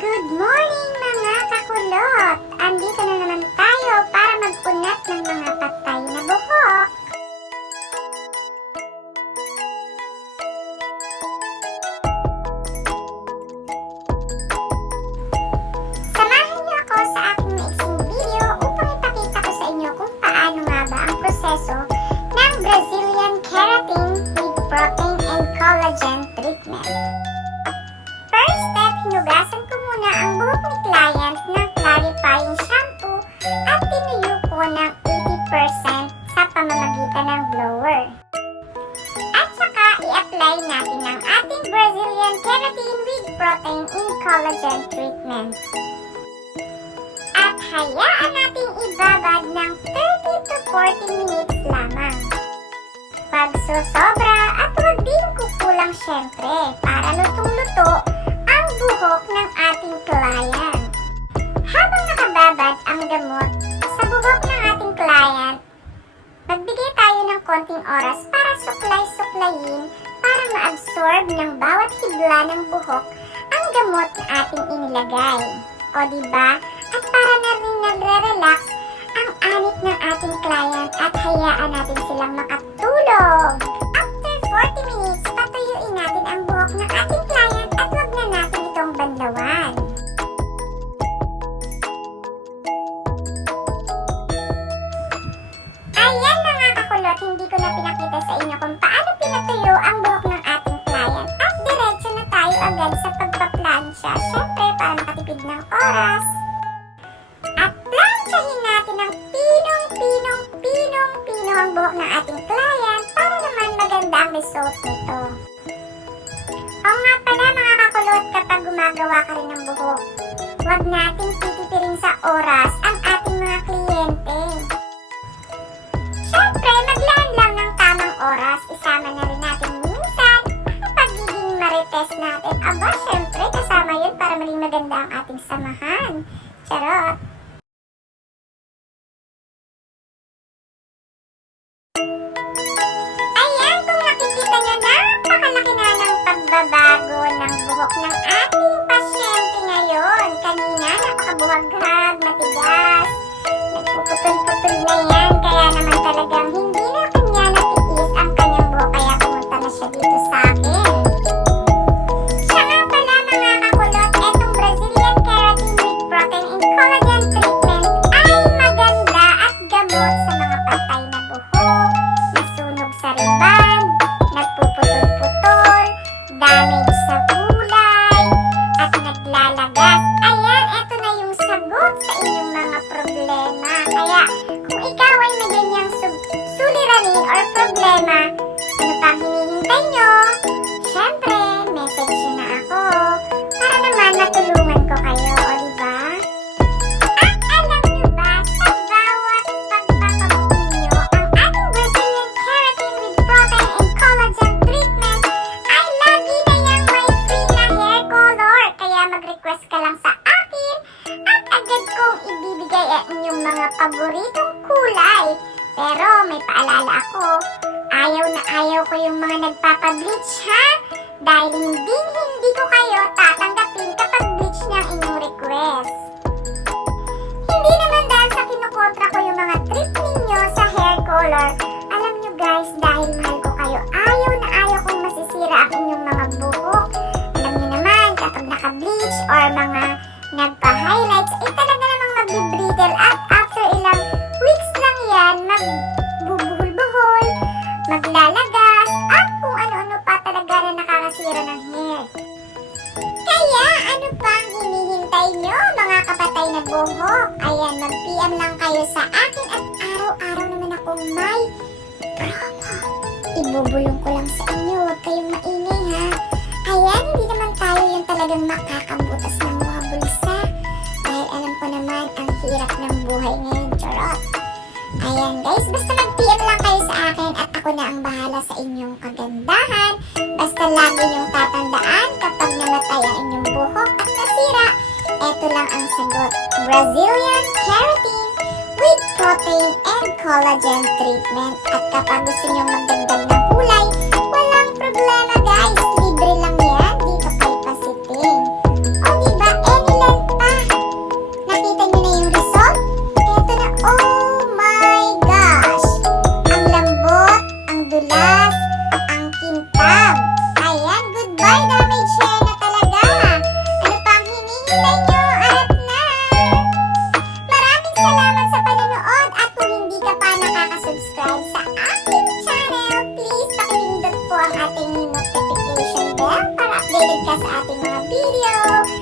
Good morning mga kakulot! Andito na naman tayo para mag-unat ng mga patay na buhok. Samahan niyo ako sa aking maiksing video upang ipakita ko sa inyo kung paano nga ba ang proseso ng Brazilian Keratin with Protein and Collagen Treatment. First step, hinugasan ko muna ang buhok ni client ng clarifying shampoo at tinuyo ko ng 80% sa pamamagitan ng blower. At saka i-apply natin ang ating Brazilian Keratin with Protein and Collagen Treatment. At hayaan nating ibabad ng 30 to 40 minutes lamang. Pag susobra at huwag din kukulang syempre para lutong-luto ang buhok ng ating client. Habang nakababad ang gamot sa buhok ng ating client, magbigay tayo ng konting oras para suklay-suklayin para ma-absorb ng bawat hibla ng buhok ang gamot na ating inilagay. O diba? At para na rin nagre-relax ang anit ng ating client at hayaan natin silang makatulog. After 40 minutes, patuyuin natin ang buhok ng ating client at huwag na natin itong banlawan. Ayan mga kakulot, hindi ko na pinakita sa inyo kung paano pinatuyo ang buhok ng ating client. At diretso na tayo agad sa pagpaplansya, syempre para makatipid ng oras. At plansyahin natin ng pinong-pinong ang buhok ng ating client para naman maganda ang result nito. O nga pala mga kakulot, kapag gumagawa ka rin ng buhok, huwag nating titipirin sa oras ang ating mga kliyente. Syempre, maglaan lang ng tamang oras, isama na rin natin minsan ang pagiging marites natin. Aba, syempre, kasama yun para maging maganda ang ating samahan. Charot! Ayan, kung nakikita nyo, napakalaki na ng pagbabago ng buhok ng ating pasyente ngayon. Kanina, napakabuhaghag, matigas, nagpuputol-putol na yan, kaya naman talagang hindi na kanya natiis ang kanyang buhok, kaya pumunta na siya dito sa akin. Siya nga pala mga kakulot, etong Brazilian Keratin with Protein and Collagen Treatment ay maganda at gamot sa mga patay na buhok, nasunog sa riband, nagpuputol-putol, damage sa kulay, at naglalagas. Ayan, eto na yung sagot sa inyong mga problema. Kaya kung ikaw ay may ganyang suliranin or problema, ano pang hinihintay nyo? Syempre, message nyo na ako para naman matulungan ko kayo, o diba? At alam nyo ba, sa bawat pagpapabuti nyo, ang ating Brazilian Keratin with Protein and Collagen Treatment ay lagi na yang may free na hair color. Kaya mag-request ka lang sa akin at agad kong ibibigay ang inyong mga paboritong kulay. Pero may paalala ako, ayaw na ayaw ko yung mga nagpapableach ha, dahil hindi ko kayo tatanggapin kapag bleach niya ang inyong request. Hindi naman dahil sa kinukontra ko yung mga trip ninyo sa hair color. Alam nyo guys, dahil mahal ko kayo, ayaw na ayaw kong masisira ang inyong mga buhok. Alam nyo naman, kapag naka-bleach or mga nagpa-highlights, ay talaga namang magbe-brittle at after ilang weeks lang yan, magbubuhol-buhol, maglalagas, at kung ano-ano pa talaga na nakakasira ng hair. Kaya ano pang hinihintay nyo mga kapatay na buhok? Ayan, mag-PM lang kayo sa akin at araw-araw naman akong may promo. Ibubulong ko lang sa inyo, huwag kayong maingay ha. Ayan, hindi naman tayo yung talagang makakabutas ng mga bulsa. Dahil alam ko naman ang hirap ng buhay ngayon, charot. Ayan guys, basta mag-PM lang kayo sa akin at ako na ang bahala sa inyong kagandahan. Basta lagi niyong tatandaan kapag namatay ang inyong buhok at nasira, eto lang ang sagot. Brazilian Keratin with Protein and Collagen Treatment. At kapag gusto niyong magdagdag ng kulay, walang problema guys. Libre lang yan dito kay Pasiting. O diba, any matigas ang kintab. Ayan, goodbye, damage hair na talaga. Ano pang hinihintay nyo? At na! Maraming salamat sa panonood at kung hindi ka pa nakaka-subscribe sa aking channel, please pakipindot po ang ating notification bell para updated ka sa ating mga video.